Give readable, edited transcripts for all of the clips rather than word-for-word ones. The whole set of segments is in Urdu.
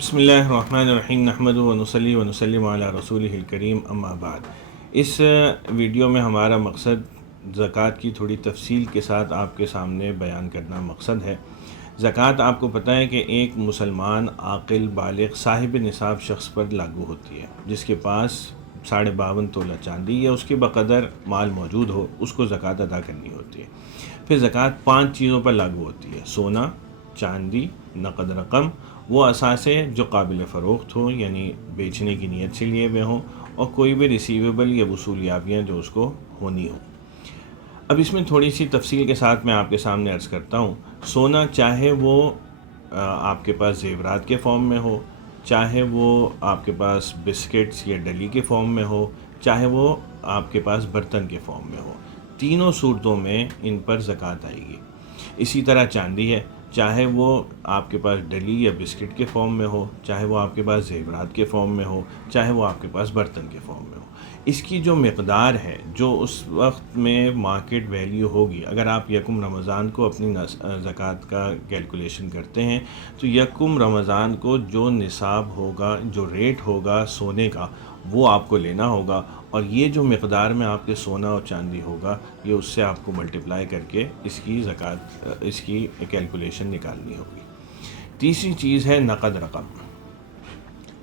بسم اللہ الرحمن الرحیم نحمدہ ونصلی ونسلم علی رسولہ الکریم اما بعد۔ اس ویڈیو میں ہمارا مقصد زکوٰۃ کی تھوڑی تفصیل کے ساتھ آپ کے سامنے بیان کرنا مقصد ہے۔ زکوٰۃ آپ کو پتہ ہے کہ ایک مسلمان عاقل بالغ صاحب نصاب شخص پر لاگو ہوتی ہے، جس کے پاس 52.5 تولہ چاندی یا اس کے بقدر مال موجود ہو، اس کو زکوٰۃ ادا کرنی ہوتی ہے۔ پھر زکوٰۃ 5 چیزوں پر لاگو ہوتی ہے: سونا، چاندی، نقد رقم، وہ اثاثے جو قابل فروخت ہوں یعنی بیچنے کی نیت سے لیے ہوئے ہوں، اور کوئی بھی ریسیویبل یا وصولیابیاں جو اس کو ہونی ہوں۔ اب اس میں تھوڑی سی تفصیل کے ساتھ میں آپ کے سامنے عرض کرتا ہوں۔ سونا چاہے وہ آپ کے پاس زیورات کے فارم میں ہو، چاہے وہ آپ کے پاس بسکٹس یا ڈلی کے فارم میں ہو، چاہے وہ آپ کے پاس برتن کے فارم میں ہو، تینوں صورتوں میں ان پر زکوٰۃ آئے گی۔ اسی طرح چاندی ہے، چاہے وہ آپ کے پاس ڈلی یا بسکٹ کے فارم میں ہو، چاہے وہ آپ کے پاس زیورات کے فارم میں ہو، چاہے وہ آپ کے پاس برتن کے فارم میں ہو، اس کی جو مقدار ہے، جو اس وقت میں مارکیٹ ویلیو ہوگی، اگر آپ یکم رمضان کو اپنی زکوٰۃ کا کیلکولیشن کرتے ہیں تو یکم رمضان کو جو نصاب ہوگا، جو ریٹ ہوگا سونے کا، وہ آپ کو لینا ہوگا، اور یہ جو مقدار میں آپ کے سونا اور چاندی ہوگا، یہ اس سے آپ کو ملٹیپلائی کر کے اس کی زکوٰۃ، اس کی کیلکولیشن نکالنی ہوگی۔ تیسری چیز ہے نقد رقم۔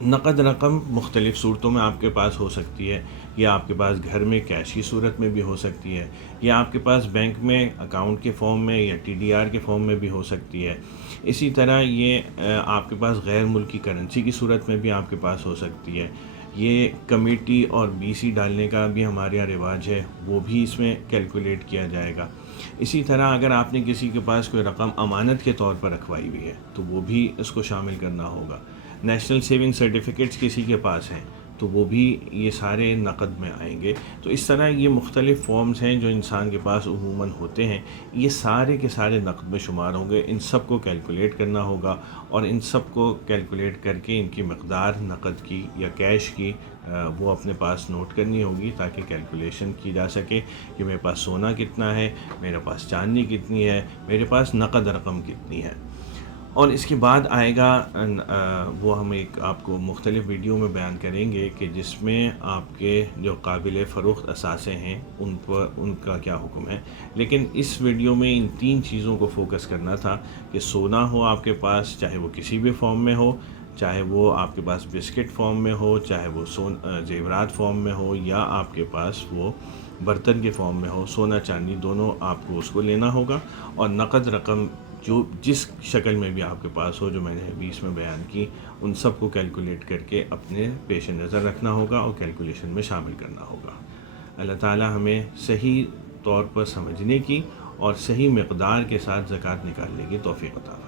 نقد رقم مختلف صورتوں میں آپ کے پاس ہو سکتی ہے، یا آپ کے پاس گھر میں کیش کی صورت میں بھی ہو سکتی ہے، یا آپ کے پاس بینک میں اکاؤنٹ کے فارم میں یا ٹی ڈی آر کے فارم میں بھی ہو سکتی ہے۔ اسی طرح یہ آپ کے پاس غیر ملکی کرنسی کی صورت میں بھی آپ کے پاس ہو سکتی ہے۔ یہ کمیٹی اور بی سی ڈالنے کا بھی ہمارے یہاں رواج ہے، وہ بھی اس میں کیلکولیٹ کیا جائے گا۔ اسی طرح اگر آپ نے کسی کے پاس کوئی رقم امانت کے طور پر رکھوائی ہوئی ہے تو وہ بھی اس کو شامل کرنا ہوگا۔ نیشنل سیونگ سرٹیفکیٹس کسی کے پاس ہیں تو وہ بھی یہ سارے نقد میں آئیں گے۔ تو اس طرح یہ مختلف فارمز ہیں جو انسان کے پاس عموماً ہوتے ہیں، یہ سارے کے سارے نقد میں شمار ہوں گے۔ ان سب کو کیلکولیٹ کرنا ہوگا، اور ان سب کو کیلکولیٹ کر کے ان کی مقدار نقد کی یا کیش کی وہ اپنے پاس نوٹ کرنی ہوگی، تاکہ کیلکولیشن کی جا سکے کہ میرے پاس سونا کتنا ہے، میرے پاس چاندی کتنی ہے، میرے پاس نقد رقم کتنی ہے۔ اور اس کے بعد آئے گا وہ ہم ایک آپ کو مختلف ویڈیو میں بیان کریں گے کہ جس میں آپ کے جو قابل فروخت اثاثے ہیں ان کا کیا حکم ہے۔ لیکن اس ویڈیو میں ان 3 چیزوں کو فوکس کرنا تھا کہ سونا ہو آپ کے پاس، چاہے وہ کسی بھی فارم میں ہو، چاہے وہ آپ کے پاس بسکٹ فارم میں ہو، چاہے وہ زیورات فارم میں ہو، یا آپ کے پاس وہ برتن کے فارم میں ہو، سونا چاندی دونوں آپ کو اس کو لینا ہوگا، اور نقد رقم جو جس شکل میں بھی آپ کے پاس ہو، جو میں نے ابھی اس میں بیان کی، ان سب کو کیلکولیٹ کر کے اپنے پیش نظر رکھنا ہوگا اور کیلکولیشن میں شامل کرنا ہوگا۔ اللہ تعالی ہمیں صحیح طور پر سمجھنے کی اور صحیح مقدار کے ساتھ زکوٰۃ نکالنے کی توفیق عطا فرمائے۔